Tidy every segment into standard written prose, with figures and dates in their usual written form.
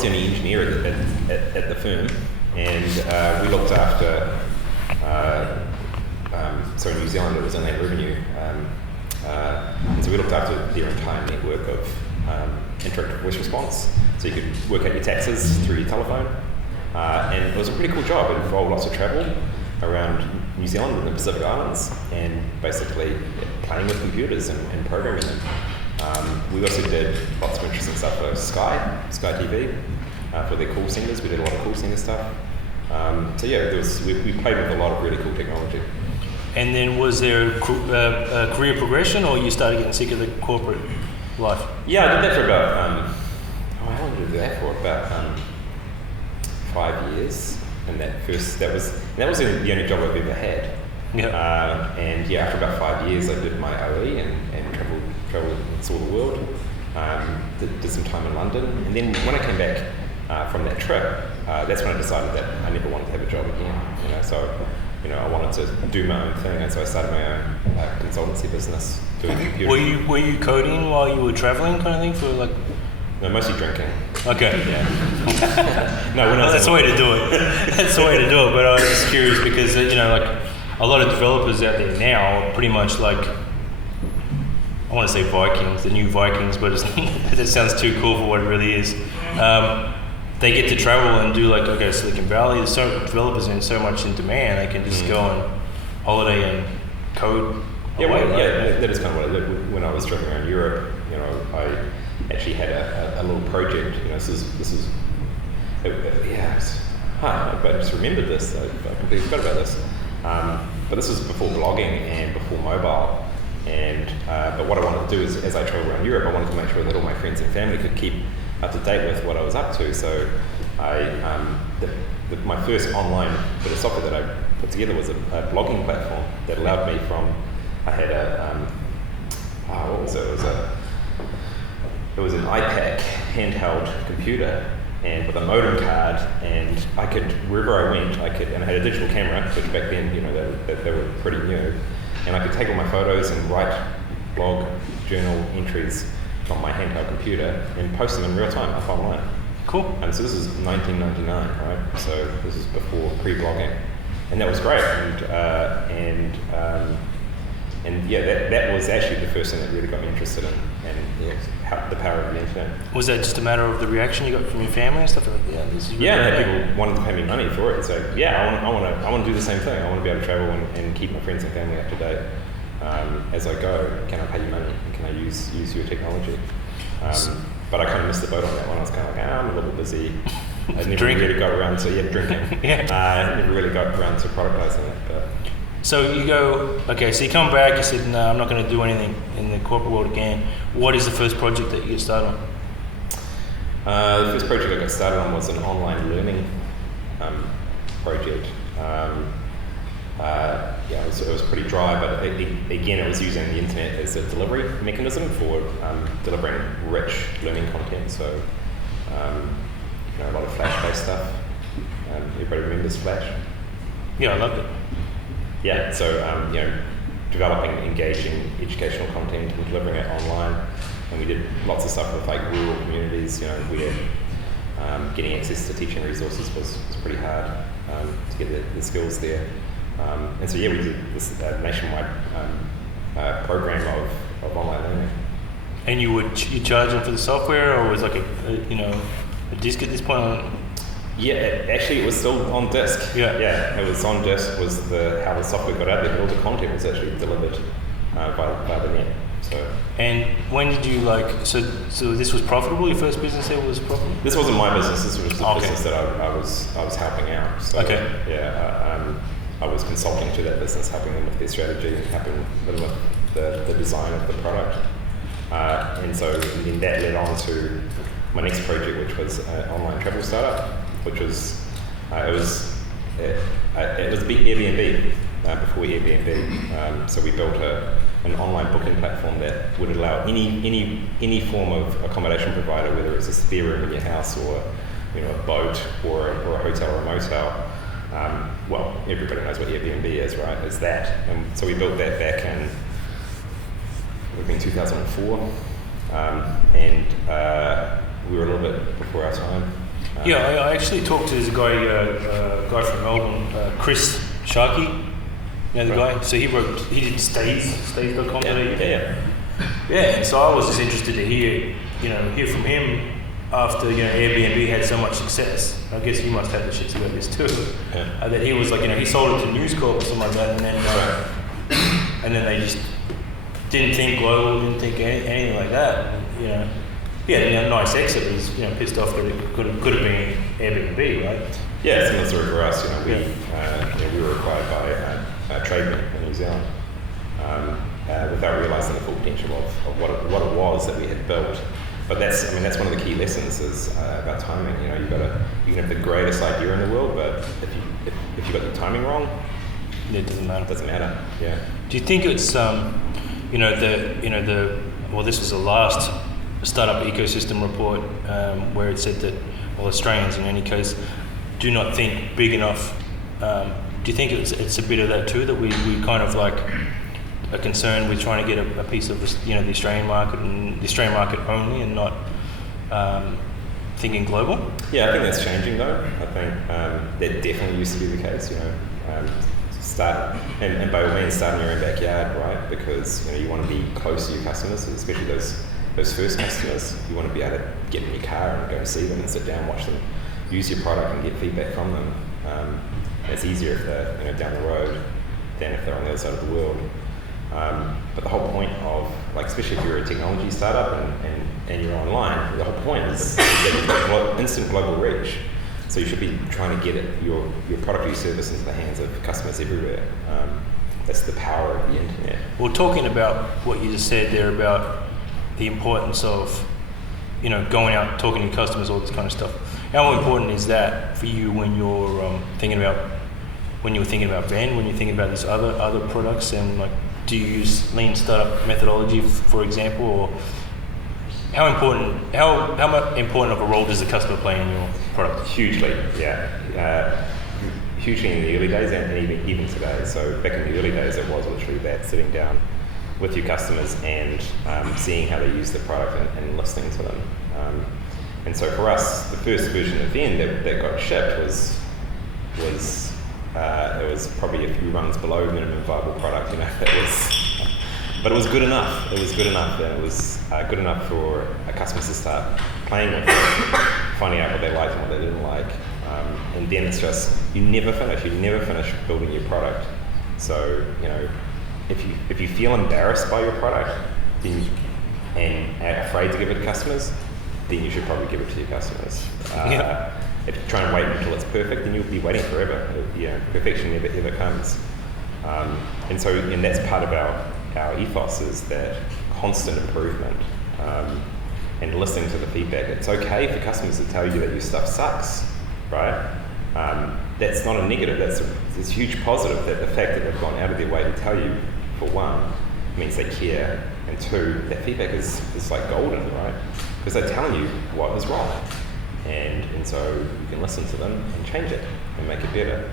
was the only engineer at the firm, and we looked after. So in New Zealand, it was inland revenue, and so we looked after their entire network of interactive voice response. So you could work out your taxes through your telephone, and it was a pretty cool job. It involved lots of travel around New Zealand and the Pacific Islands, and basically playing with computers and programming them. We also did lots of interesting stuff for Sky TV, for their call centers. We did a lot of call center stuff. So yeah, we played with a lot of really cool technology. And then was there a career progression, or you started getting sick of the corporate life? Yeah, I did that for about, how long did I do that for? About 5 years. And that was the only job I've ever had. Yeah. And yeah, after about 5 years, I did my OE and traveled and saw the world. Did some time in London, and then when I came back from that trip, that's when I decided that I never wanted to have a job again. So I wanted to do my own thing, and so I started my own consultancy business doing computing. Were you coding while you were traveling, kind of thing, for like? No, mostly drinking. Okay. Yeah. No, that's the way to do it. That's the way to do it. But I was just curious because like a lot of developers out there now are pretty much like, I want to say Vikings, the new Vikings, but that sounds too cool for what it really is. They get to travel and do like, Silicon Valley, there's developers in so much in demand, they can just go on holiday and code. Yeah, that is kind of what I did. When I was traveling around Europe, I actually had a little project. But I just remembered this. I completely forgot about this. But this was before blogging and before mobile. And but what I wanted to do is, as I traveled around Europe, I wanted to make sure that all my friends and family could keep up to date with what I was up to. So my first online bit of software that I put together was a blogging platform that allowed me I had what was it? It was an iPad handheld computer, and with a modem card, and I could, wherever I went, and I had a digital camera, which back then, they were pretty new, and I could take all my photos and write blog journal entries from my handheld computer and post them in real time up online. Cool. And so this is 1999, right? So this is before pre-blogging, and that was great. And that was actually the first thing that really got me interested in the power of the internet. Was that just a matter of the reaction you got from your family and stuff like that? This is really people wanted to pay me money for it. So I want to do the same thing. I want to be able to travel and keep my friends and family up to date. As I go, can I pay you money? And can I use your technology? But I kind of missed the boat on that one. I was kind of like, I'm a little busy. I never really got around to drinking. I never really got around to productizing it. But. So you go, so you come back, you said, no, I'm not going to do anything in the corporate world again. What is the first project that you get started on? The first project I got started on was an online learning project. It was pretty dry, but again, it was using the internet as a delivery mechanism for delivering rich learning content. So, a lot of Flash-based stuff. Everybody remembers Flash? Yeah, I loved it. Yeah, so developing engaging educational content and delivering it online, and we did lots of stuff with rural communities. Where getting access to teaching resources was pretty hard to get the skills there. And so we did this nationwide program of online learning. And you charge them for the software, or was a disc at this point? Yeah, actually it was still on disk. Yeah, it was on disk. Was how the software got out there, but all the content was actually delivered by the net. So. And when did you So this was profitable? Your first business there was profitable? This wasn't my business. This was the business that I was helping out. So, I was consulting to that business, helping them with their strategy and helping them with the design of the product. And then that led on to my next project, which was an online travel startup, which was it was a big Airbnb before Airbnb. So we built an online booking platform that would allow any form of accommodation provider, whether it's a spare room in your house or a boat or a hotel or a motel. Everybody knows what Airbnb is, right? It's that. And so we built that back in 2004, and we were a little bit before our time. I actually talked to this guy from Melbourne, Chris Sharkey. You know the guy? So he did stays.com. Yeah, and so I was just interested to hear from him after Airbnb had so much success. I guess you must have the shits about this too. Yeah. That he was like, he sold it to News Corp or something like that, and then they just didn't think global, didn't think anything like that. He had a nice exit. He was pissed off that it could have been Airbnb, right? Yeah, similar story for us. We were acquired by Trademan in New Zealand without realising the full potential of what it was that we had built. But that's one of the key lessons is about timing. You can have the greatest idea in the world, but if you got your timing wrong, it doesn't matter. It doesn't matter. Yeah. Do you think it's this was the last startup ecosystem report where it said that Australians in any case do not think big enough. Do you think it's a bit of that too, that we kind of like are concerned with trying to get a piece of the Australian market and the Australian market only, and not thinking global? Yeah, I think that's changing though. I think that definitely used to be the case. Start and by all means start in your own backyard, right? Because you want to be close to your customers, especially those first customers. You want to be able to get in your car and go and see them and sit down, watch them, use your product and get feedback from them. It's easier if they're down the road than if they're on the other side of the world. But the whole point of, especially if you're a technology startup and you're online, the whole point is that you've got instant global reach. So you should be trying to get your product or your service into the hands of customers everywhere. That's the power of the internet. Well, talking about what you just said there about the importance of, going out, talking to your customers, all this kind of stuff. How important is that for you when you're thinking about Vend, when you're thinking about these other products, and do you use lean startup methodology, for example, or how much important of a role does the customer play in your product? Hugely, yeah. Hugely in the early days and even today. So back in the early days, it was literally that, sitting down with your customers and seeing how they use the product and listening to them. And so for us, the first version of Vend that got shipped was it was probably a few rungs below minimum viable product. But it was good enough. It was good enough, and it was good enough for our customers to start playing with it, finding out what they liked and what they didn't like. And then it's just, you never finish building your product. So, if you feel embarrassed by your product and are afraid to give it to customers, then you should probably give it to your customers. If you try and wait until it's perfect, then you'll be waiting forever. Perfection never ever comes. And that's part of our ethos, is that constant improvement and listening to the feedback. It's okay for customers to tell you that your stuff sucks, right? That's not a negative. It's a huge positive, that the fact that they've gone out of their way to tell you, for one, means they care, and two, that feedback is like golden, right? Because they're telling you what is wrong, and so you can listen to them and change it and make it better.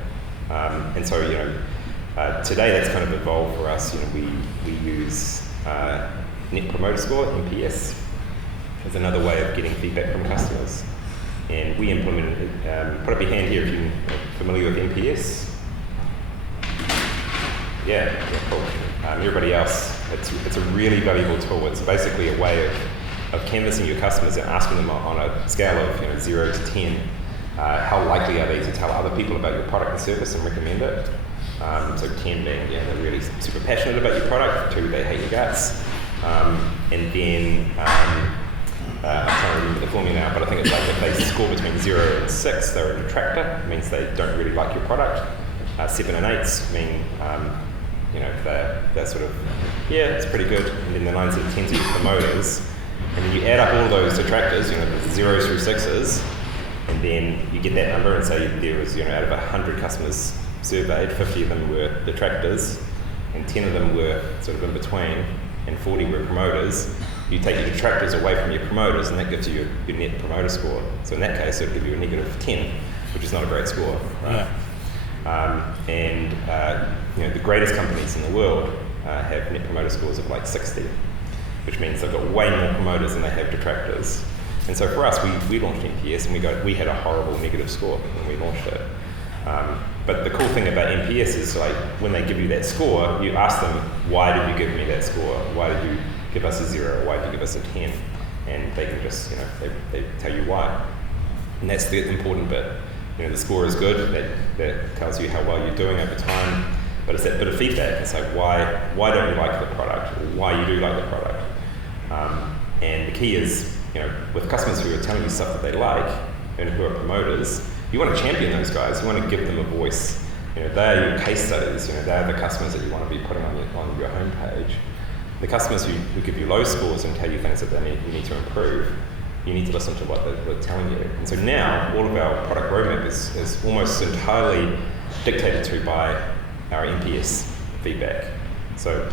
Today that's kind of evolved for us. We use Net Promoter Score, NPS, as another way of getting feedback from customers. And we implemented it. Put up your hand here if you're familiar with NPS. Yeah, cool. Everybody else, it's a really valuable tool. It's basically a way of canvassing your customers and asking them on a scale of 0 to 10, how likely are they to tell other people about your product and service and recommend it. So 10 being, they're really super passionate about your product. 2, they hate your guts. And then, I'm trying to remember the formula now, but I think it's if they score between 0 and 6, they're a detractor. It means they don't really like your product. 7 and 8s mean, they're sort of, it's pretty good. And then the 9s and 10s are your promoters. And then you add up all those detractors, the 0s through 6s, and then you get that number and say there was, out of 100 customers surveyed, 50 of them were detractors, and 10 of them were sort of in between, and 40 were promoters. You take your detractors away from your promoters, and that gives you your net promoter score. So in that case, it'll give you a negative 10, which is not a great score, right? Yeah. The greatest companies in the world have net promoter scores of 60, which means they've got way more promoters than they have detractors. And so for us, we launched NPS, and we had a horrible negative score when we launched it. But the cool thing about NPS is like when they give you that score, you ask them, why did you give me that score? Why did you give us a 0? Why did you give us a 10? And they can just, they tell you why. And that's the important bit. The score is good. That tells you how well you're doing over time. But it's that bit of feedback. It's like, why don't you like the product? Or why you do like the product? And the key is, with customers who are telling you stuff that they like and who are promoters, you want to champion those guys. You want to give them a voice. They're your case studies. They're the customers that you want to be putting on your homepage. The customers who give you low scores and tell you things that you need to improve, you need to listen to what they're telling you. And so now all of our product roadmap is almost entirely dictated to by our NPS feedback. So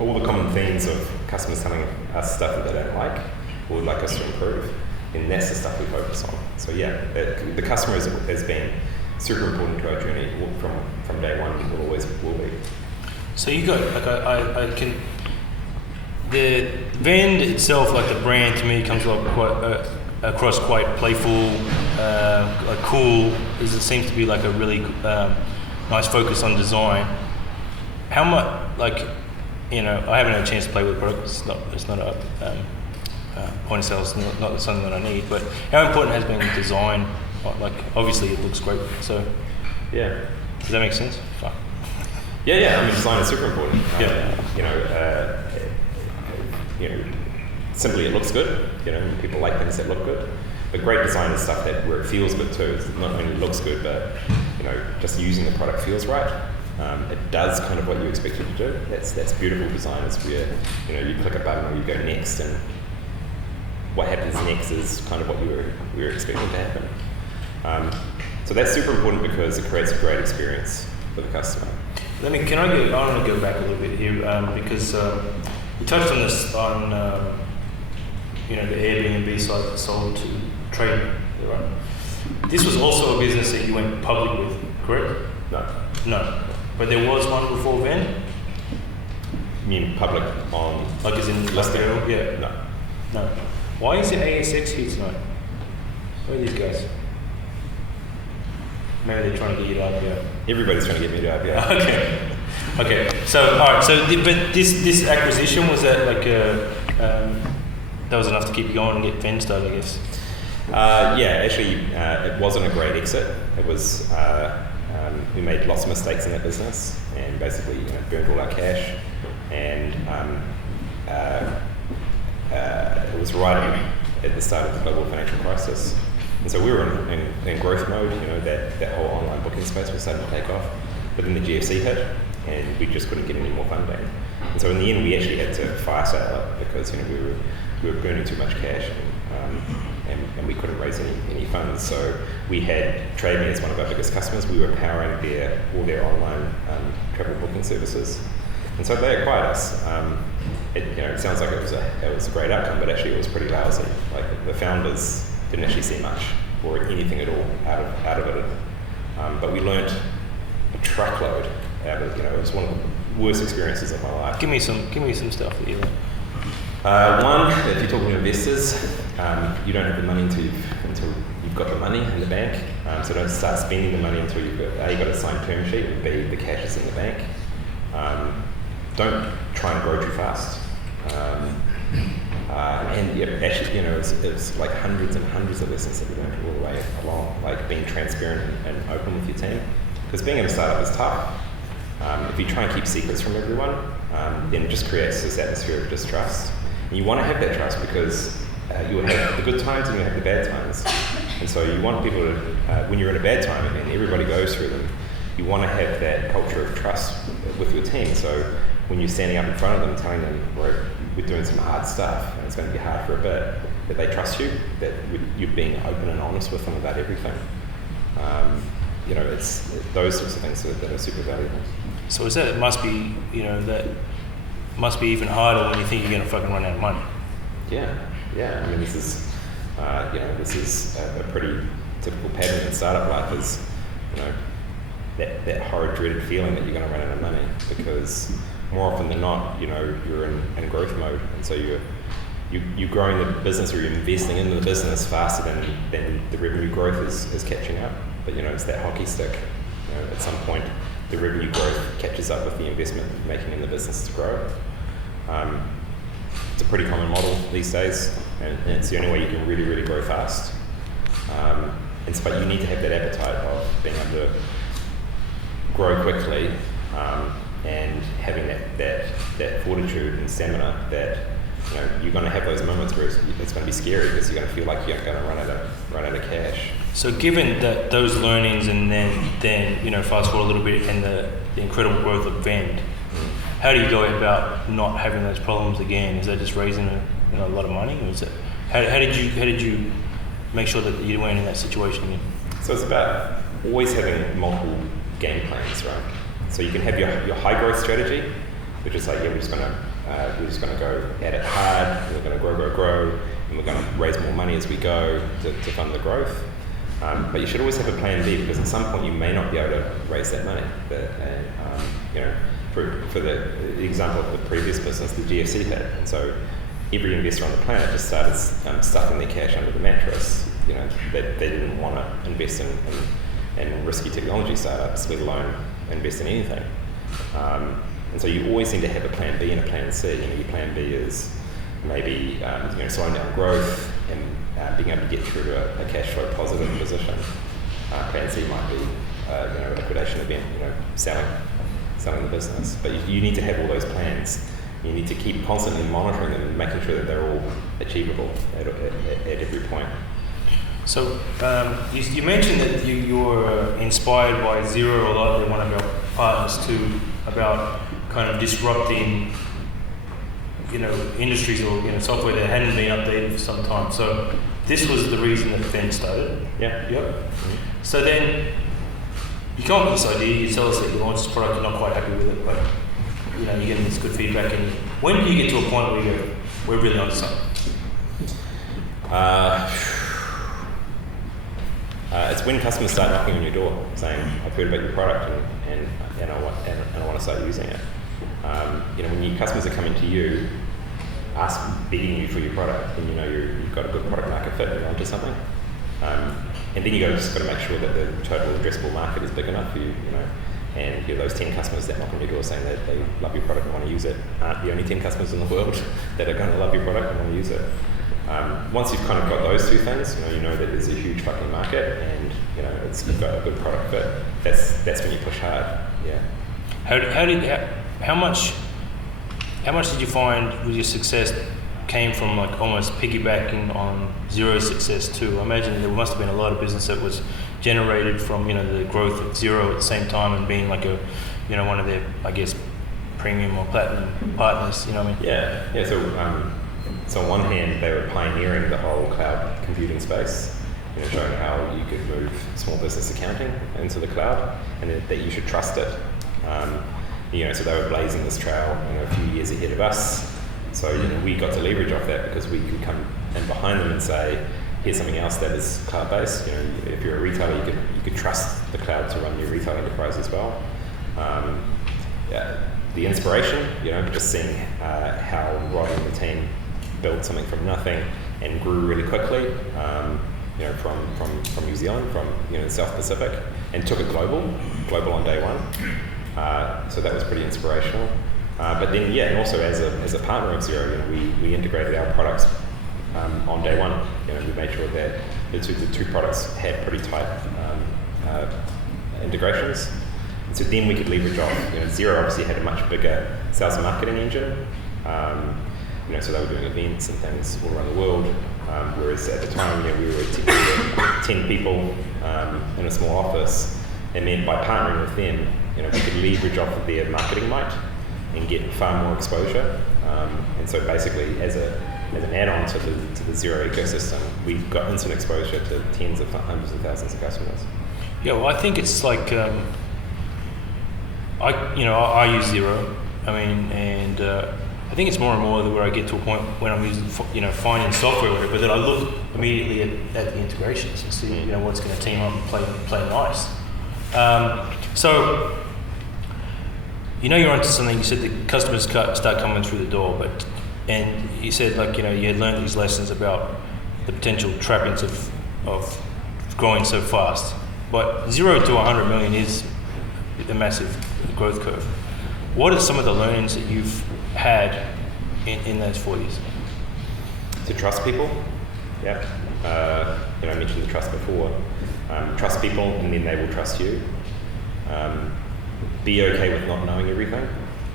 all the common themes of customers telling us stuff that they don't like or would like us to improve, and that's the stuff we focus on. So yeah, the customer has been super important to our journey from day one, and always will be. So you got, the Vend itself, like the brand, to me comes across quite playful, cool. It seems to be like a really nice focus on design. How much, I haven't had a chance to play with the product. It's not a point of sale. It's not something that I need. But how important has been design? Obviously it looks great. So yeah, does that make sense? Fine. Yeah. I mean, design is super important. Simply it looks good. People like things that look good. But great design is stuff where it feels good too. It not only looks good, but just using the product feels right. It does kind of what you expect it to do. That's beautiful design. Is where you click a button or you go next, and what happens next is kind of what we were expecting to happen. So that's super important because it creates a great experience for the customer. I want to go back a little bit here because we touched on this on the Airbnb site that sold to Trade, right? This was also a business that you went public with, correct? No. But there was one before Vend? You mean public on... as in listing? Yeah. No. Why is it ASX here tonight? Where are these guys? Maybe they're trying to get you to IPO. Everybody's trying to get me to IPO. Okay. So, alright, but this acquisition, was that that was enough to keep you going and get Vend started, I guess? Actually, it wasn't a great exit. It was... we made lots of mistakes in that business and basically burned all our cash, and it was right at the start of the global financial crisis, and so we were in growth mode. That whole online booking space was starting to take off, but then the GFC hit and we just couldn't get any more funding, and so in the end we actually had to fire sale it because we were burning too much cash, and we couldn't raise any funds. So we had Trade Me as one of our biggest customers. We were powering all their online travel booking services, and so they acquired us. It sounds like it was a great outcome, but actually it was pretty lousy. The founders didn't actually see much or anything at all out of it. But we learnt a truckload out of it. It was one of the worst experiences of my life. Give me some stuff that you learned. One, if you're talking to investors, you don't have the money until you've got the money in the bank. So don't start spending the money until you've got a signed term sheet, and B, the cash is in the bank. Don't try and grow too fast. Actually, it's like hundreds and hundreds of lessons that we learned all the way along, like being transparent and open with your team. Because being in a startup is tough. If you try and keep secrets from everyone, then it just creates this atmosphere of distrust. And you want to have that trust because you will have the good times and you have the bad times. And so you want people to, when you're in a bad time and everybody goes through them, you want to have that culture of trust with your team. So when you're standing up in front of them telling them, we're doing some hard stuff and it's going to be hard for a bit, that they trust you, that you're being open and honest with them about everything. It's those sorts of things that are super valuable. So it must be, that must be even harder when you think you're going to fucking run out of money. Yeah. I mean, this is a pretty typical pattern in startup life is, that horrid, dreaded feeling that you're going to run out of money, because more often than not, you're in growth mode, and so you're growing the business or you're investing into the business faster than the revenue growth is catching up. But it's that hockey stick. At some point, the revenue growth catches up with the investment you're making in the business to grow. It's a pretty common model these days, and it's the only way you can really, really grow fast. But you need to have that appetite of being able to grow quickly and having that fortitude and stamina that you're going to have those moments where it's going to be scary because you're going to feel like you're going to run out of cash. So given that those learnings and then fast forward a little bit and the incredible growth of Vend, how do you go about not having those problems again? Is that just raising a lot of money, or is it how did you make sure that you weren't in that situation again? So it's about always having multiple game plans, right? So you can have your high growth strategy, which is like, we're just gonna go at it hard, and we're gonna grow, and we're gonna raise more money as we go to fund the growth. But you should always have a plan B, because at some point you may not be able to raise that money. For the example of the previous business, the GFC hit, and so every investor on the planet just started stuffing their cash under the mattress. They didn't want to invest in risky technology startups, let alone invest in anything. And so you always need to have a plan B and a plan C. Your plan B is maybe slowing down growth and being able to get through to a cash flow positive position. Plan C might be a liquidation event, selling the business. But you need to have all those plans. You need to keep constantly monitoring them and making sure that they're all achievable at every point. So you mentioned that you were inspired by Xero a lot, they're one of your partners too, about kind of disrupting industries or software that hadn't been updated for some time. So this was the reason that Vend started. Yeah. Yep. Mm-hmm. So then you come up with this idea, you tell us that you launched this product, you're not quite happy with it, but you're getting this good feedback, and when do you get to a point where you go, we're really onto something? It's when customers start knocking on your door saying, I've heard about your product and I want to start using it. When your customers are coming to you, begging you for your product, then you've got a good product market fit, you're onto something. And then just got to make sure that the total addressable market is big enough for you, and those 10 customers that knock on your door saying that they love your product and want to use it aren't the only 10 customers in the world that are going to love your product and want to use it. Once you've kind of got those two things, you know that there's a huge fucking market, and you've got a good product fit. That's when you push hard. Yeah. How much did you find with your success came from almost piggybacking on Xero's success too? I imagine there must have been a lot of business that was generated from the growth of Xero at the same time and being like one of their, I guess, premium or platinum partners. You know what I mean? Yeah. So on one hand, they were pioneering the whole cloud computing space, showing how you could move small business accounting into the cloud, and that you should trust it. So they were blazing this trail, a few years ahead of us. So we got to leverage off that because we could come in behind them and say, here's something else that is cloud-based. If you're a retailer, you could trust the cloud to run your retail enterprise as well. The inspiration, just seeing how Rod and the team built something from nothing and grew really quickly, from New Zealand, from the South Pacific, and took it global on day one. So that was pretty inspirational. But then, and also as a partner of Xero, we integrated our products on day one. We made sure that the two products had pretty tight integrations. And so then we could leverage off. Xero obviously had a much bigger sales and marketing engine. So they were doing events and things all around the world. Whereas at the time, we were 10 people in a small office. And then by partnering with them, we could leverage off of their marketing might and get far more exposure. And so basically, as an add-on to the Xero ecosystem, we got instant exposure to tens of hundreds of thousands of customers. Yeah, well, I think it's like I use Xero. And I think it's more and more where I get to a point when I'm using finding software, but then I look immediately at the integrations and see what's going to team up and play nice. So you're onto something. You said the customers start coming through the door, but and you said like you had learned these lessons about the potential trappings of growing so fast. But 0 to 100 million is a massive growth curve. What are some of the learnings that you've had in those 4 years? To trust people. Yeah. I mentioned the trust before. Trust people, and then they will trust you. Be okay with not knowing everything.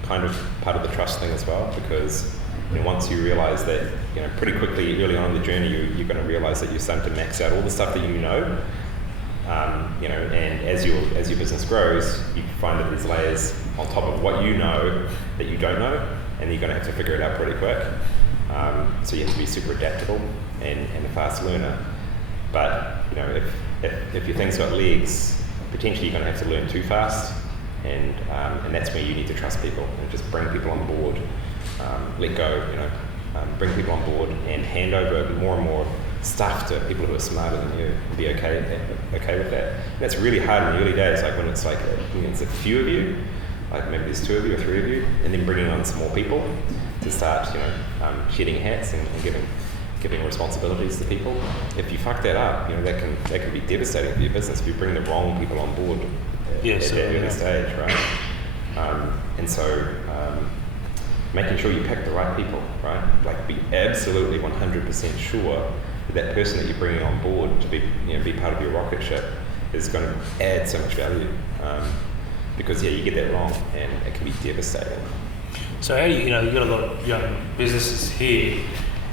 Kind of part of the trust thing as well, because once you realize that, pretty quickly early on in the journey, you're going to realize that you're starting to max out all the stuff that you know. And as your business grows, you find that there's layers on top of what you know that you don't know, and you're going to have to figure it out pretty quick. So you have to be super adaptable and a fast learner. But if your thing's got legs, potentially you're going to have to learn too fast, and that's where you need to trust people and just bring people on board, let go, bring people on board and hand over more and more stuff to people who are smarter than you and be okay with that. And that's really hard in the early days, like when it's like it's a few of you, like maybe there's 2 of you or 3 of you, and then bringing on some more people to start, shedding hats and giving responsibilities to people. If you fuck that up, that can be devastating for your business if you bring the wrong people on board at that early stage, right? And so making sure you pick the right people, right? Like be absolutely 100% sure that person that you're bringing on board to be part of your rocket ship is going to add so much value. Because you get that wrong and it can be devastating. So how do you've got a lot of young businesses here.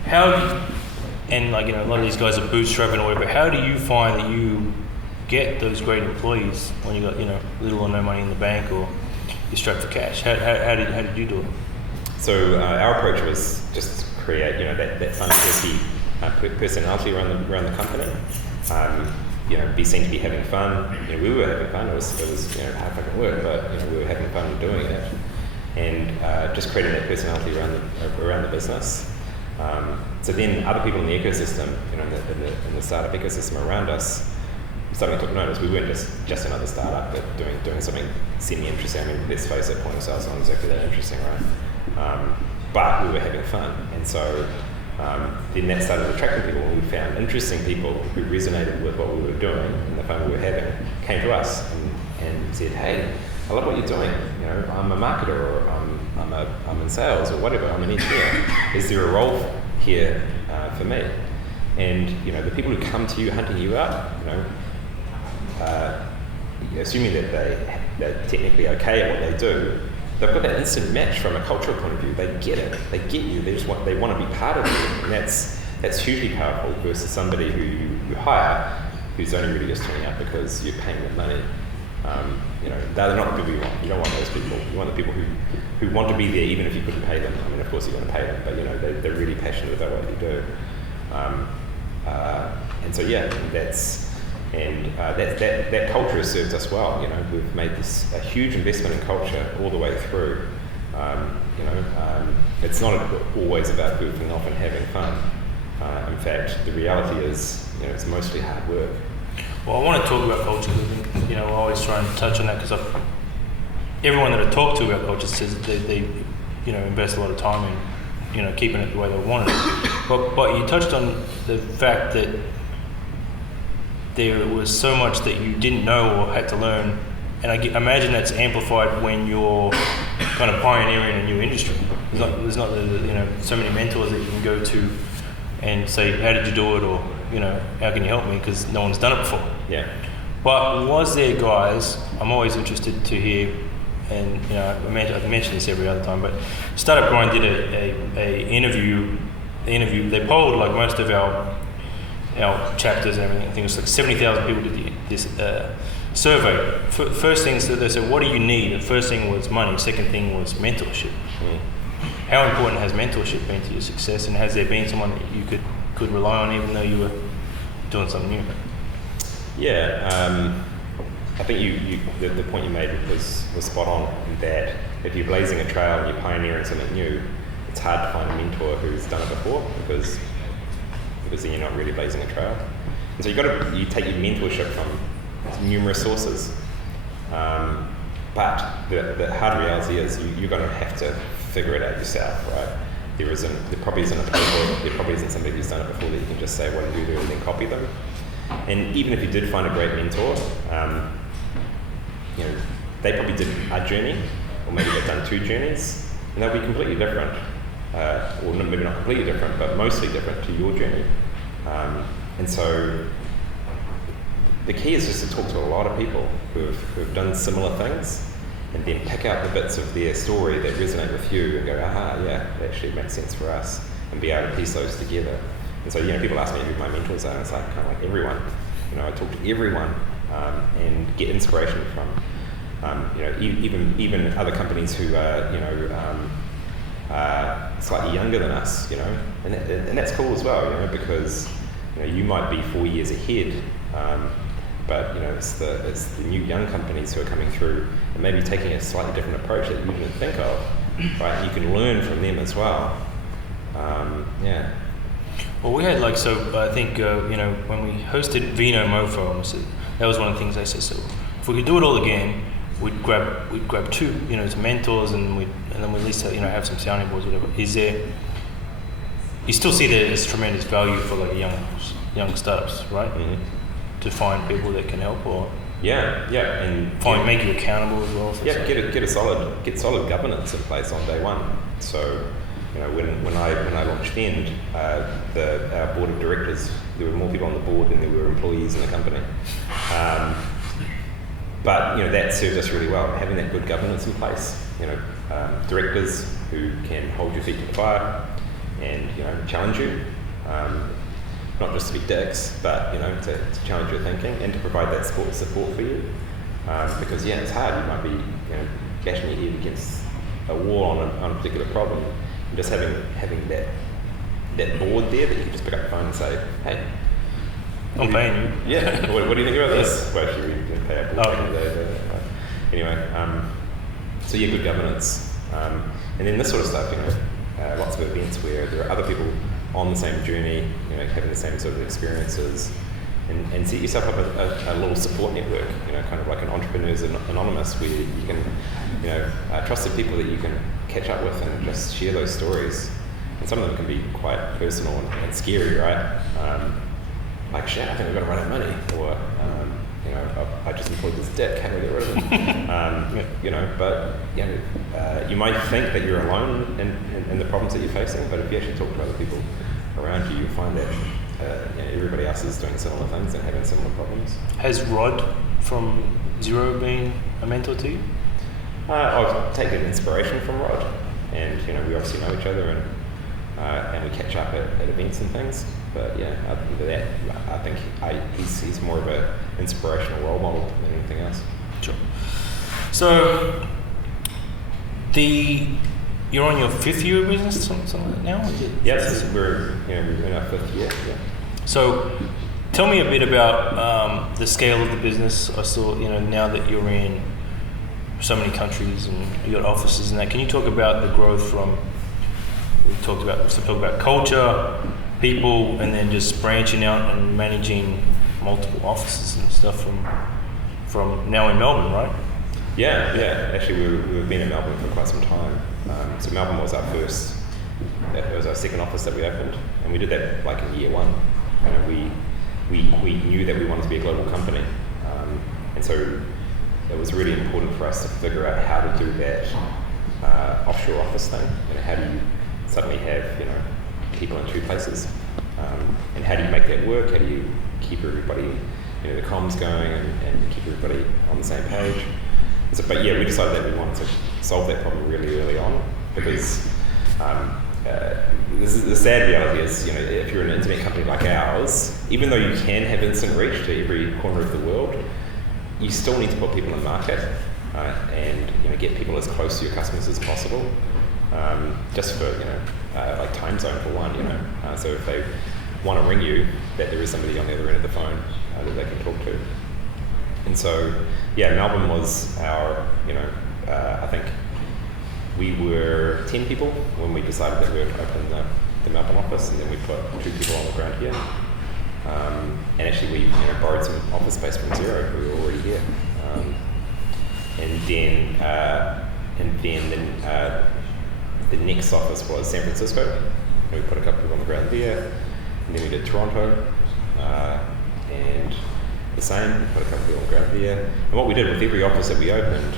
And a lot of these guys are bootstrapping or whatever. How do you find that you get those great employees when you got little or no money in the bank, or you're strapped for cash? How did you do it? So our approach was just create that fun, quirky personality around the company. Be seen to be having fun. We were having fun. It was hard fucking work, but we were having fun doing it, and just creating that personality around the business. So then other people in the ecosystem, in the startup ecosystem around us, starting to notice we weren't just another startup, but doing something semi-interesting. I mean, let's face it, point of sale is not exactly that interesting, right? But we were having fun, and so then that started attracting people. When we found interesting people who resonated with what we were doing and the fun we were having, came to us and said, "Hey, I love what you're doing. I'm a marketer, or I'm in sales, or whatever. I'm an engineer. Is there a role here for me?" And the people who come to you hunting you out, assuming that they're technically okay at what they do, they've got that instant match from a cultural point of view. They get it. They get you. They want to be part of you, and that's hugely powerful versus somebody who you hire who's only really just turning up because you're paying them money. They're not the people you want. You don't want those people. You want the people who want to be there even if you couldn't pay them. I mean, of course you're going to pay them, but they're really passionate about what they do. And so that culture has served us well. We've made a huge investment in culture all the way through. It's not always about goofing off and having fun. In fact, the reality is, it's mostly hard work. Well, I want to talk about culture. I always try and touch on that because everyone that I talk to about culture says that they invest a lot of time in, keeping it the way they want it. But you touched on the fact that there was so much that you didn't know or had to learn, and I imagine that's amplified when you're kind of pioneering a new industry. There's not so many mentors that you can go to and say, "How did you do it?" or "How can you help me?" because no one's done it before. Yeah. But was there guys? I'm always interested to hear, and I mention this every other time. But Startup Grind did a interview. They polled like most of our chapters and everything. I think it was like 70,000 people did this survey. First things that they said, "What do you need?" The first thing was money. Second thing was mentorship. How important has mentorship been to your success, and has there been someone that you could rely on even though you were doing something new? Yeah, I think the point you made was spot on, in that if you're blazing a trail and you're pioneering something new, it's hard to find a mentor who's done it before because then you're not really blazing a trail. And so you take your mentorship from numerous sources, but the hard reality is you're going to have to figure it out yourself, right? there probably isn't a playbook, there probably isn't somebody who's done it before that you can just say what to do and then copy them. And even if you did find a great mentor, they probably did a journey, or maybe they've done 2 journeys, and they'll be completely different, or maybe not completely different, but mostly different to your journey. And so the key is just to talk to a lot of people who've done similar things, and then pick out the bits of their story that resonate with you and go, aha, yeah, that actually makes sense for us, and be able to piece those together. And so, people ask me who my mentors are, and it's like kind of like everyone. I talk to everyone and get inspiration from, even other companies who are, slightly younger than us, and that's cool as well, because, you might be 4 years ahead, but it's the new young companies who are coming through and maybe taking a slightly different approach that you didn't think of, right? And you can learn from them as well. Well, we had I think when we hosted Vino Mofo, that was one of the things I said. So if we could do it all again, we'd grab 2 some mentors, and then we at least have some sounding boards, whatever. Is there? You still see that as tremendous value for young startups, right? Mm-hmm. To find people that can help, or and make you accountable as well. Get solid governance in place on day one. So when I launched Vend, our board of directors, there were more people on the board than there were employees in the company. But that served us really well, having that good governance in place. Directors who can hold your feet to the fire and challenge you. Not just to be dicks, but to challenge your thinking and to provide that support for you. Because it's hard. You might be bashing your head against a wall on a particular problem, and just having that board there that you can just pick up the phone and say, hey, I'm paying you. Yeah. What do you think about this? Well, actually, we didn't pay our board. Anyway, so good governance, and then this sort of stuff. Lots of events where there are other people on the same journey, having the same sort of experiences, and set yourself up a little support network, kind of like an Entrepreneurs Anonymous, where you can, trusted people that you can catch up with and just share those stories. And some of them can be quite personal and scary, right? Like, shit, I think we've got to run out of money, or, I just employed this dick, how do we get rid of him? But, you might think that you're alone in the problems that you're facing, but if you actually talk to other people around you, you'll find that everybody else is doing similar things and having similar problems. Has Rod from Xero been a mentor to you? I've taken inspiration from Rod, and we obviously know each other, and we catch up at events and things. But I think he's more of an inspirational role model than anything else. Sure. So you're on your 5th year of business, something like that now? Yes, we're in our 5th year. Yeah. So tell me a bit about the scale of the business. I saw now that you're in so many countries and you got offices and that. Can you talk about the growth from? We talked about culture, people, and then just branching out and managing multiple offices and stuff from now in Melbourne, right? Yeah. Actually, we've been in Melbourne for quite some time. So Melbourne was our first. It was our second office that we opened, and we did that like in year 1. We knew that we wanted to be a global company, and so it was really important for us to figure out how to do that offshore office thing, and how do you suddenly have people in 2 places, and how do you make that work? How do you keep everybody, the comms going, and keep everybody on the same page? So, but we decided that we wanted to solve that problem really early on, because this is the sad reality is, if you're an internet company like ours, even though you can have instant reach to every corner of the world, you still need to put people in market and get people as close to your customers as possible. Just for like time zone for one, so if they want to ring you, that there is somebody on the other end of the phone that they can talk to. And so Melbourne was our I think we were 10 people when we decided that we would open the Melbourne office, and then we put 2 people on the ground here, and actually we borrowed some office space from Xero, who were already here, and then The next office was San Francisco, and we put a couple people on the ground there. And then we did Toronto, and the same, we put a couple people on the ground there. And what we did with every office that we opened,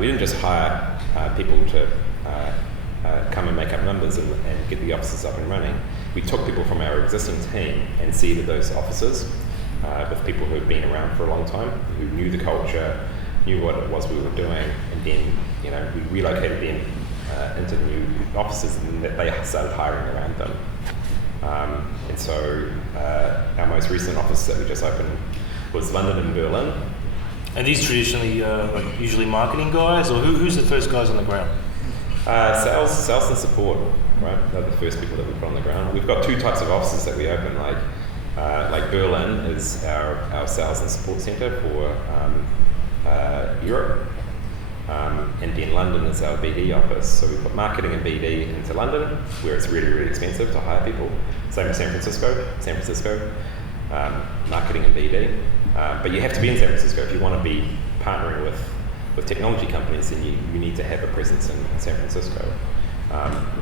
we didn't just hire people to come and make up numbers and get the offices up and running. We took people from our existing team and seeded those offices with people who had been around for a long time, who knew the culture, knew what it was we were doing, and then we relocated them into the new offices, and they started hiring around them. And so our most recent office that we just opened was London and Berlin. And these traditionally usually marketing guys, or who's the first guys on the ground? Sales and support, right? They're the first people that we put on the ground. We've got two types of offices that we open. Like Berlin is our sales and support center for Europe, and then London is our BD office. So we put marketing and BD into London, where it's really, really expensive to hire people. Same with San Francisco, marketing and BD. But you have to be in San Francisco if you want to be partnering with technology companies, then you need to have a presence in San Francisco.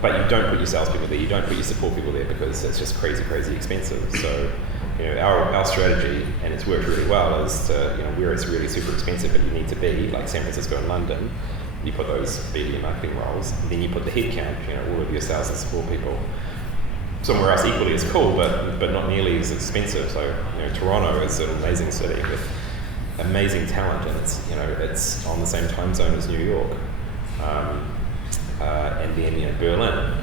But you don't put your salespeople there, you don't put your support people there, because it's just crazy expensive. So our strategy, and it's worked really well, is to where it's really super expensive but you need to be, like San Francisco and London, you put those BD and marketing roles, and then you put the headcount, all of your sales and support people somewhere else equally as cool, but not nearly as expensive. So Toronto is an amazing city with amazing talent, and it's on the same time zone as New York. And then Berlin,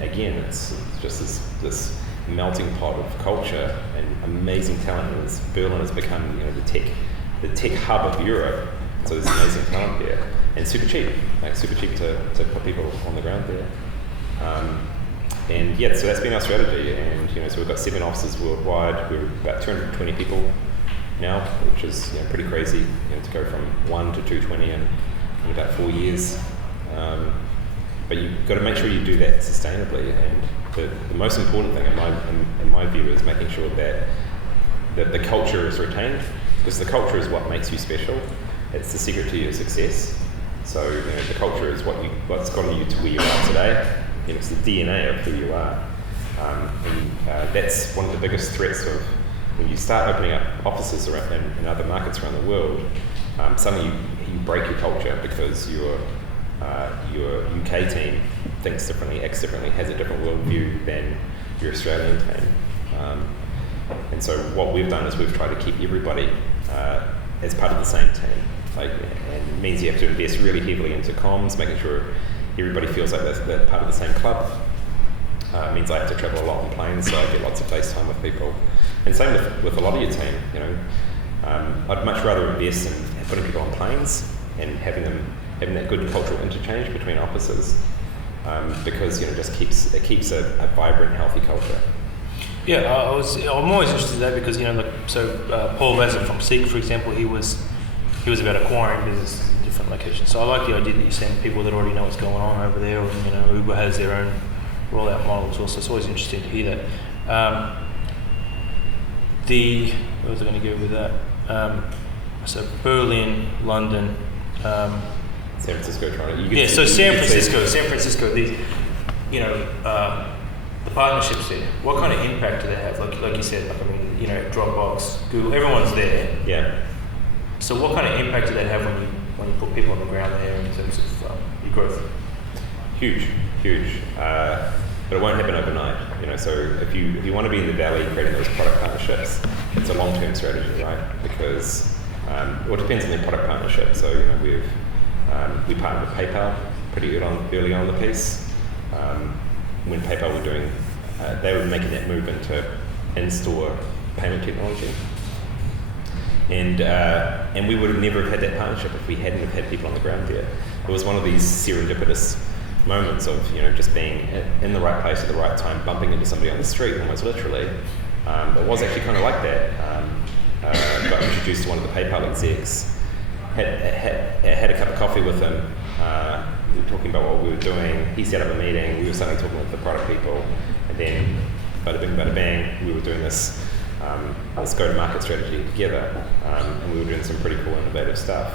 again, it's just this melting pot of culture and amazing talent. And Berlin has become the tech hub of Europe. So there's amazing talent there, and super cheap to put people on the ground there. So that's been our strategy. And so we've got 7 offices worldwide. We're about 220 people now, which is pretty crazy, to go from 1 to 220 in about 4 years. But you've got to make sure you do that sustainably. And the most important thing in my view is making sure that the culture is retained, because the culture is what makes you special. It's the secret to your success. So the culture is what's gotten you to where you are today. It's the DNA of who you are. That's one of the biggest threats of when you start opening up offices around in other markets around the world. Suddenly you break your culture because your UK team thinks differently, acts differently, has a different worldview than your Australian team. And so what we've done is we've tried to keep everybody as part of the same team. And it means you have to invest really heavily into comms, making sure everybody feels like they're part of the same club. It means I have to travel a lot on planes, so I get lots of face time with people. And same with a lot of your team. I'd much rather invest in putting people on planes and having that good cultural interchange between offices, because it just keeps a vibrant, healthy culture. Yeah, I'm always interested in that, because Paul Bassett from Seek, for example, he was about acquiring businesses in different locations. So I like the idea that you send people that already know what's going on over there, or Uber has their own rollout model as well. So it's always interesting to hear that. Where was I going to go with that? So Berlin, London, San Francisco, Toronto. San Francisco. The partnerships there. What kind of impact do they have? Like you said, Dropbox, Google, everyone's there. Yeah. So what kind of impact do they have when you put people on the ground there in terms of your growth? Huge. But it won't happen overnight. So if you want to be in the valley creating those product partnerships, it's a long-term strategy, right? Because it depends on the product partnership. So we partnered with PayPal pretty early on in the piece. When PayPal were doing, they were making that move into in-store payment technology. And we would have never have had that partnership if we hadn't have had people on the ground there. It was one of these serendipitous moments of just being in the right place at the right time, bumping into somebody on the street, almost literally. It was actually kind of like that. Got introduced to one of the PayPal execs, had a cup of coffee with him. We were talking about what we were doing. He set up a meeting. We were suddenly talking with the product people, and then bada bing, bada bang, we were doing this go-to-market strategy together, and we were doing some pretty cool, innovative stuff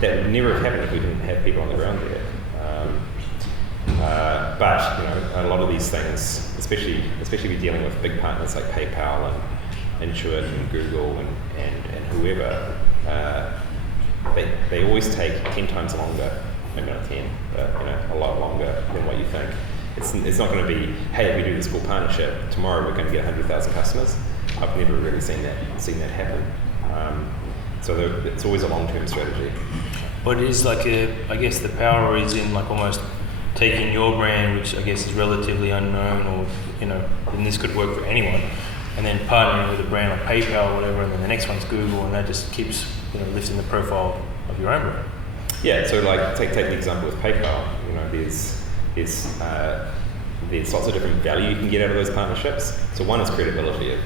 that would never have happened if we didn't have people on the ground there. But a lot of these things, especially if you're dealing with big partners like PayPal and Intuit and Google and whoever, they always take 10 times longer, maybe not 10, but a lot longer than what you think. It's not going to be, hey, if we do this cool partnership, tomorrow we're going to get 100,000 customers. I've never really seen that happen. So it's always a long-term strategy. But it is I guess the power is in almost taking your brand, which I guess is relatively unknown, or and this could work for anyone, and then partnering with a brand like PayPal or whatever, and then the next one's Google, and that just keeps lifting the profile of your own brand. Yeah. So take the example with PayPal. There's lots of different value you can get out of those partnerships. So one is credibility. If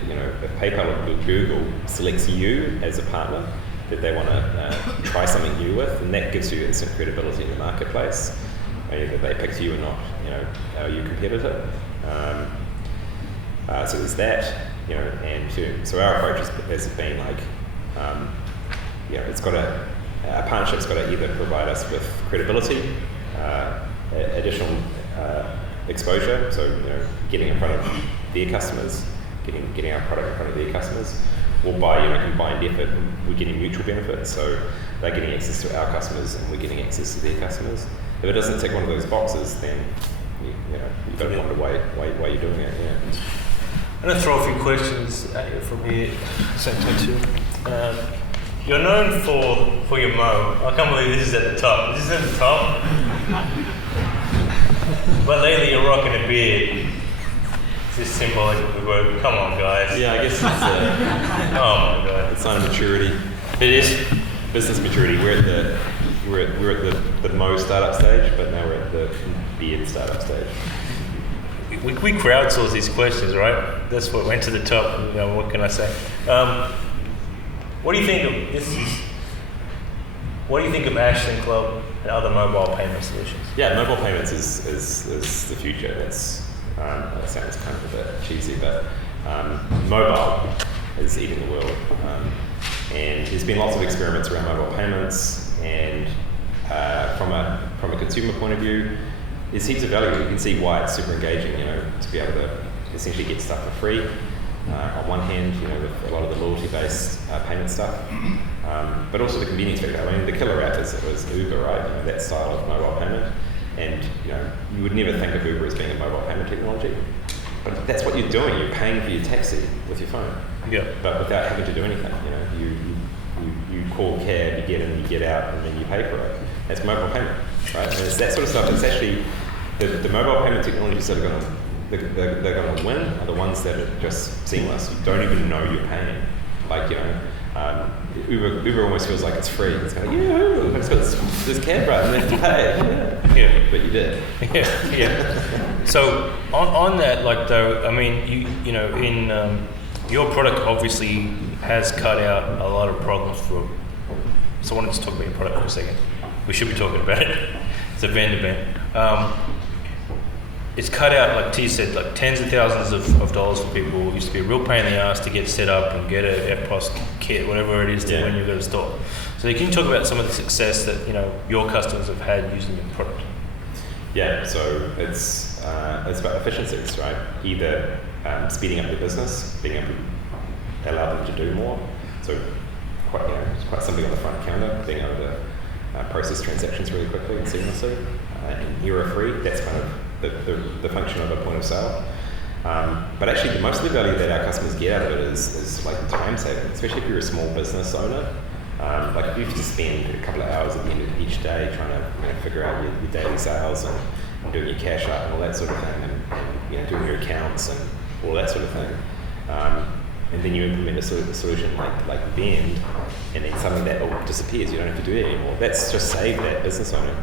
PayPal or Google selects you as a partner that they want to try something new with, and that gives you instant credibility in the marketplace. Either they picked you or not, are you competitive? So there's that, so our approach has been it's got a partnership's got to either provide us with credibility, additional exposure, so getting in front of their customers, getting our product in front of their customers, or by combined effort, we're getting mutual benefits. So they're getting access to our customers, and we're getting access to their customers. If it doesn't tick one of those boxes, then you've got to wonder why you're doing it. Yeah. I'm going to throw a few questions at you from here. Same time too. You're known for your mo. I can't believe this is at the top. This is at the top. But lately you're rocking a beard. It's just symbolic of the word. Come on, guys. Yeah, I guess it's oh my god. It's sign of maturity. It is business maturity. We're at the Mo startup stage, but now we're at the beard startup stage. We crowdsource these questions, right? That's what went to the top. What can I say? What do you think of this? What do you think of Ashton Club and other mobile payment solutions? Yeah, mobile payments is the future. That sounds kind of a bit cheesy, but mobile is eating the world. And there's been lots of experiments around mobile payments, and from a consumer point of view, there's heaps of value. You can see why it's super engaging, to be able to essentially get stuff for free. On one hand, with a lot of the loyalty-based payment stuff, but also the convenience factor. I mean, the killer app was Uber, right? That style of mobile payment, and you would never think of Uber as being a mobile payment technology, but that's what you're doing. You're paying for your taxi with your phone, but without having to do anything. You call a cab, you get in, you get out, and then you pay for it. That's mobile payment, right? And it's that sort of stuff. It's actually the mobile payment technologies that are going to they're going to win are the ones that are just seamless. You don't even know you're paying. Uber almost feels like it's free. It's kind of it's got this cab ride and then you pay. Yeah, but you did. Yeah. So on that, though, I mean, in your product obviously has cut out a lot of problems for. So I wanted to talk about your product for a second. We should be talking about it. It's a Vend event. It's cut out, like T said, tens of thousands of dollars for people. It used to be a real pain in the ass to get set up and get a FPOS kit, whatever it is, to when you go to store. So can you talk about some of the success that your customers have had using your product? Yeah, so it's about efficiencies, right? Either speeding up the business, being able to allow them to do more. So it's quite something on the front counter, being able to process transactions really quickly and seamlessly, and error-free. That's kind of the function of a point of sale. But actually, most of the value that our customers get out of it is time saving, especially if you're a small business owner. If you have to spend a couple of hours at the end of each day trying to figure out your daily sales and doing your cash up and all that sort of thing, and doing your accounts and all that sort of thing. And then you implement a solution like Vend, and then suddenly that all disappears. You don't have to do it anymore. That's just saved that business owner,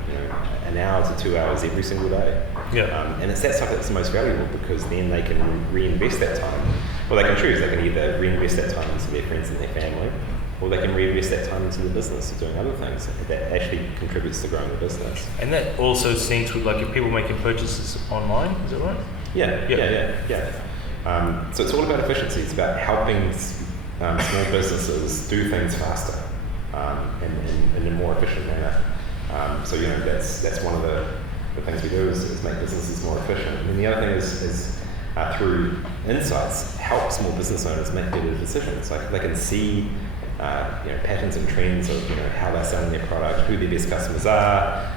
an hour to 2 hours every single day. Yeah. And it's that stuff that's the most valuable, because then they can reinvest that time. Well, they can choose. They can either reinvest that time into their friends and their family, or they can reinvest that time into the business, doing other things that actually contributes to growing the business. And that also seems with if people making purchases online, is that right? Yeah. So it's all about efficiency. It's about helping small businesses do things faster and in a more efficient manner. So that's one of the things we do is make businesses more efficient. And then the other thing is through insights, help small business owners make better decisions. Like they can see patterns and trends of how they're selling their product, who their best customers are,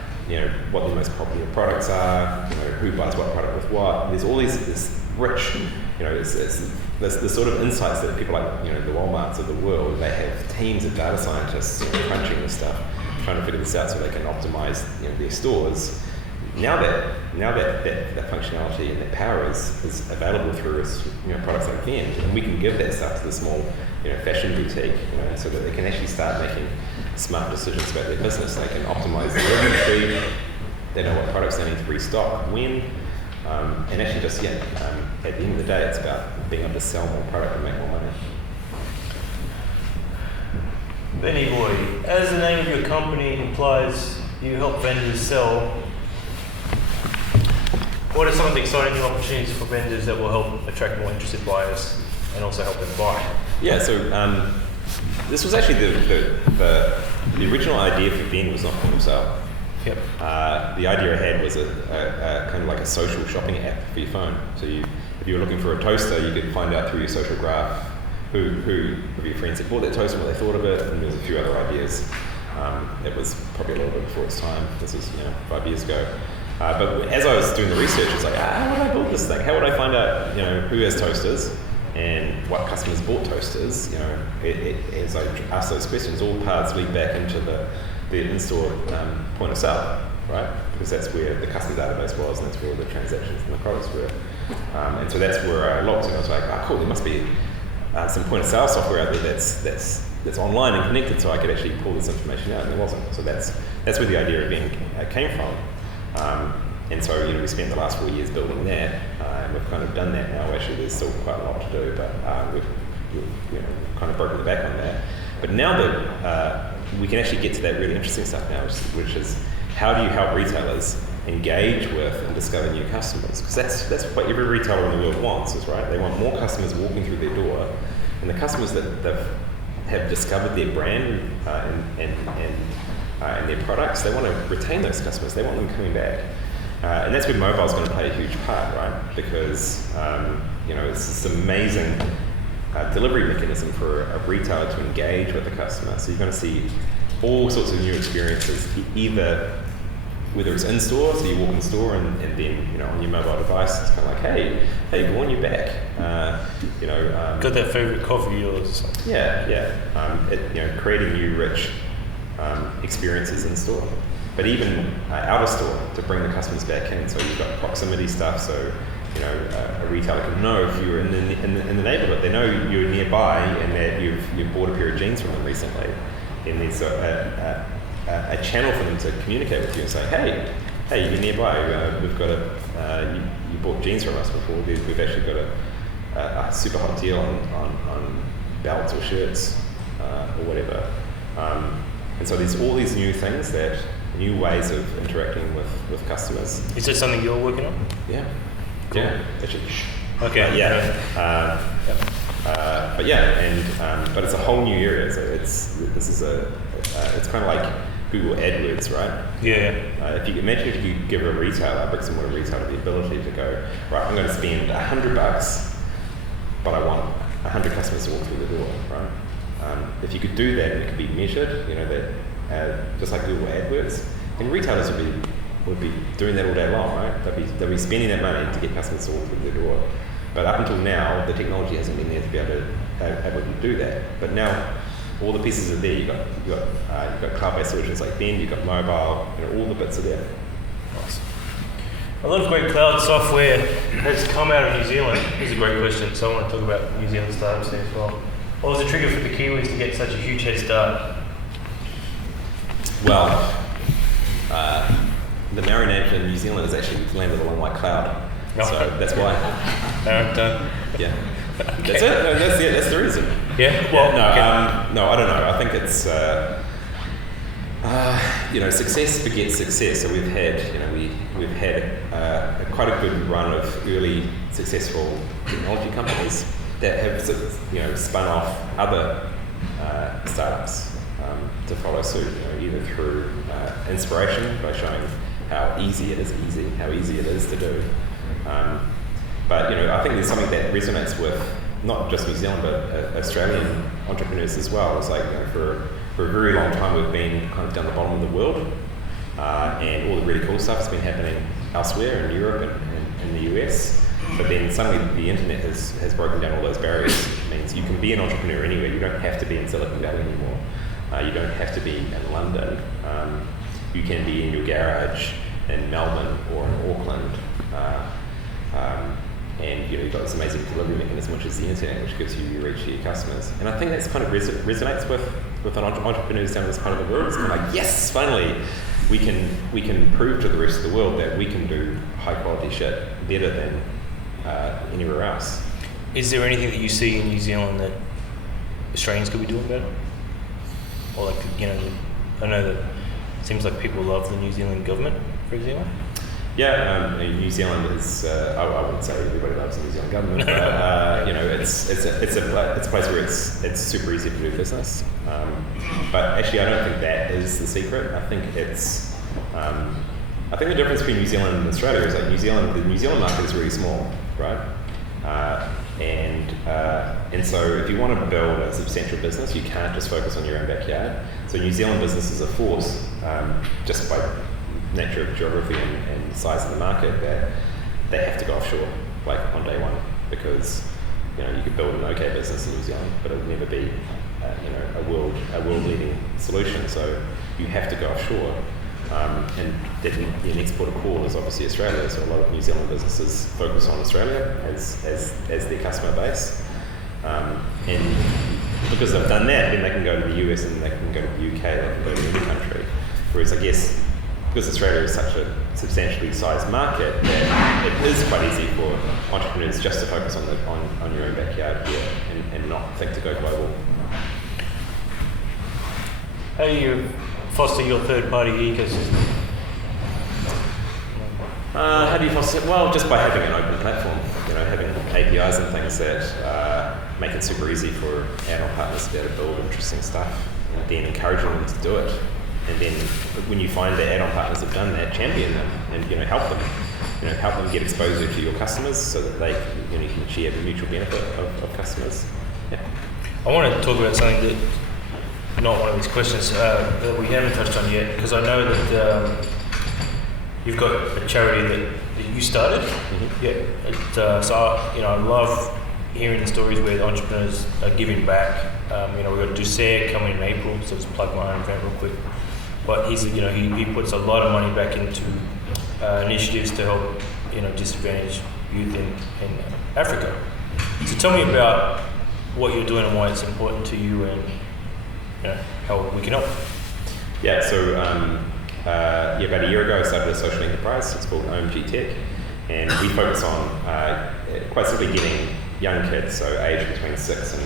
what their most popular products are, who buys what product with what. There's all this rich, it's the sort of insights that people like the Walmarts of the world, they have teams of data scientists crunching this stuff, trying to figure this out so they can optimize their stores. Now that functionality and that power is available through products like Vend, and we can give that stuff to the small fashion boutique, so that they can actually start making smart decisions about their business. They can optimize their inventory. They know what products they need to restock when, and actually just at the end of the day, it's about being able to sell more product and make more money. Benny boy, as the name of your company implies, you help vendors sell. What are some of the exciting new opportunities for vendors that will help attract more interested buyers and also help them buy? Yeah, so this was actually the original idea for Vend was not point of sale. Yep. The idea I had was a kind of like a social shopping app for your phone. So if you were looking for a toaster, you could find out through your social graph who of your friends had bought that toaster, what they thought of it, and there's a few other ideas. It was probably a little bit before its time. This was 5 years ago. But as I was doing the research, it's like, how would I build this thing? How would I find out, who has toasters and what customers bought toasters? As I asked those questions, all paths lead back into the in-store point of sale, right? Because that's where the customer database was, and that's where the transactions and the products were. And so that's where I looked, and I was like, cool, there must be some point of sale software out there that's online and connected, so I could actually pull this information out, and there wasn't. So that's where the idea of Vend came from. And so we spent the last 4 years building that, and we've kind of done that now. Actually, there's still quite a lot to do, but we've kind of broken the back on that. But now that we can actually get to that really interesting stuff now, which is how do you help retailers engage with and discover new customers? Because that's what every retailer in the world wants, is right. They want more customers walking through their door, and the customers that have discovered their brand and their products, they want to retain those customers. They want them coming back. And that's where mobile is going to play a huge part, right? Because it's this amazing delivery mechanism for a retailer to engage with the customer. So you're going to see all sorts of new experiences, either whether it's in store, so you walk in store and then on your mobile device, it's kind of like, hey, go on, you're back. Got that favorite coffee of yours? Creating new rich experiences in store, but even out of store to bring the customers back in. So you've got proximity stuff. So a retailer can know if you're in the neighbourhood. They know you're nearby and that you've bought a pair of jeans from them recently. And there's a channel for them to communicate with you and say, hey, you're nearby. We've got you bought jeans from us before. We've actually got a super hot deal on belts or shirts or whatever. And so there's all these new things, new ways of interacting with customers. Is this something you're working on? Yeah. Cool. Yeah. Actually. Okay. Yeah. But it's a whole new area. So it's kind of like Google AdWords, right? Yeah. If you give a retailer, bricks and mortar retailer, the ability to go, right, I'm going to spend $100, but I want 100 customers to walk through the door, right? If you could do that and it could be measured, that just like Google AdWords, then retailers would be doing that all day long, right? They'll be spending that money to get customers to walk through their door. But up until now, the technology hasn't been there to be able to do that. But now, all the pieces are there. You've got cloud-based solutions like Vend, you've got mobile, all the bits are there. Nice. A lot of great cloud software has come out of New Zealand. This is a great question. So I want to talk about New Zealand startups there as well. What was the trigger for the Kiwis to get such a huge head start? Well, the Maori name for New Zealand is actually landed along like cloud. So that's why. Yeah. Okay. That's it. No, that's the reason. Yeah. Well, no, I don't know. I think it's success begets success. So we've had quite a good run of early successful technology companies that have spun off other startups to follow suit. Either through inspiration by showing how easy it is to do. But I think there's something that resonates with not just New Zealand but Australian entrepreneurs as well. It's like for a very long time we've been kind of down the bottom of the world, and all the really cool stuff has been happening elsewhere in Europe and in the US. But then suddenly the internet has broken down all those barriers. It means you can be an entrepreneur anywhere. You don't have to be in Silicon Valley anymore. You don't have to be in London. You can be in your garage in Melbourne or in Auckland. And you've got this amazing delivery mechanism, which is the internet, which gives you your reach to your customers. And I think that's kind of resonates with entrepreneurs down this part of the world. It's kind of like, yes, finally, we can prove to the rest of the world that we can do high quality shit better than anywhere else. Is there anything that you see in New Zealand that Australians could be doing better? Or I know that it seems like people love the New Zealand government, for example. Yeah, New Zealand is. I wouldn't say everybody loves the New Zealand government, but it's a place where it's super easy to do business. But actually, I don't think that is the secret. I think it's. I think the difference between New Zealand and Australia is like the New Zealand market is really small, right? And so if you want to build a substantial business, you can't just focus on your own backyard. So New Zealand businesses are forced, just by nature of geography and size of the market, that they have to go offshore, like on day one, because you could build an okay business in New Zealand, but it would never be a world leading solution. So you have to go offshore. And the next port of call is obviously Australia. So a lot of New Zealand businesses focus on Australia as their customer base, and because they've done that, then they can go to the US and they can go to the UK, they can go to any country. Whereas I guess because Australia is such a substantially sized market, that it is quite easy for entrepreneurs just to focus on your own backyard here and not think to go global. How do you foster your third-party ecosystem? How do you foster it? Well, just by having an open platform, having APIs and things that make it super easy for add-on partners to be able to build interesting stuff, and then encouraging them to do it. And then when you find that add-on partners have done that, champion them and help them get exposure to your customers so that they you can share the mutual benefit of customers. Yeah. I want to talk about something that not one of these questions that we haven't touched on yet, because I know that you've got a charity that you started. Mm-hmm. Yeah. So I love hearing the stories where the entrepreneurs are giving back. We've got Dusair coming in April, so just plug my own event real quick. But he puts a lot of money back into initiatives to help disadvantaged youth in Africa. So tell me about what you're doing and why it's important to you, and how we can help. Yeah, so about a year ago I started a social enterprise. It's called OMG Tech, and we focus on quite simply getting young kids, so aged between 6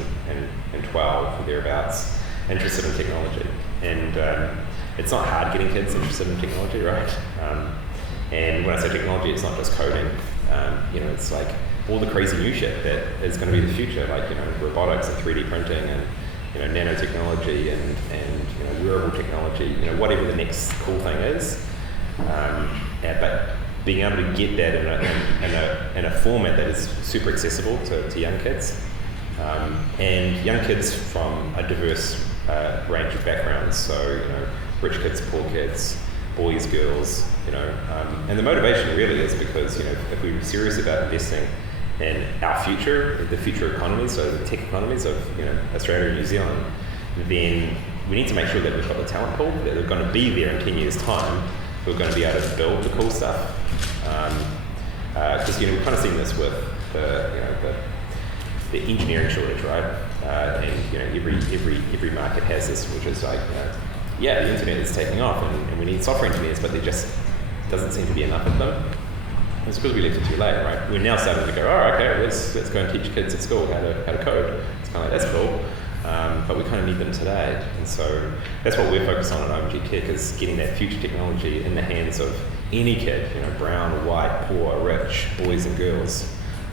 and 12 or thereabouts, interested in technology. And it's not hard getting kids interested in technology, right? And when I say technology, it's not just coding. It's like all the crazy new shit that is going to be the future, like robotics and 3D printing and nanotechnology and wearable technology, whatever the next cool thing is. But being able to get that in a format that is super accessible to young kids, and young kids from a diverse range of backgrounds. So rich kids, poor kids, boys, girls. And the motivation really is because if we're serious about investing in our future, the future economies, so the tech economies of Australia and New Zealand, then we need to make sure that we've got the talent pool, that they're going to be there in 10 years' time, who are going to be able to build the cool stuff. Because we've kind of seen this with the engineering shortage, right? And every market has this, which is like, the internet is taking off, and we need software engineers, but there just doesn't seem to be enough of them. It's because we left it too late, right? We're now starting to go, let's go and teach kids at school how to code. It's kind of like, that's cool. But we kind of need them today. And so that's what we're focused on at OMG Tech, is getting that future technology in the hands of any kid, brown, white, poor, rich, boys and girls.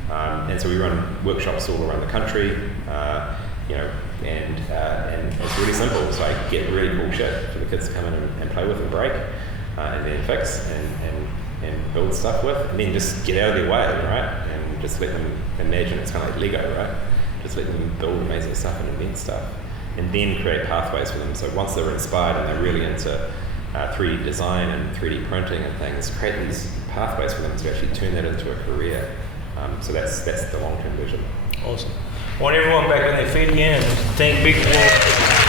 And so we run workshops all around the country, and it's really simple. It's like get really cool shit for the kids to come in and play with and break. and then fix and build stuff with, and then just get out of their way, right? And just let them imagine. It's kind of like Lego, right? Just let them build amazing stuff and invent stuff, and then create pathways for them. So once they're inspired and they're really into 3D design and 3D printing and things, create these pathways for them to actually turn that into a career. So that's the long-term vision. Awesome. I want everyone back on their feet again and thank Big Wolf.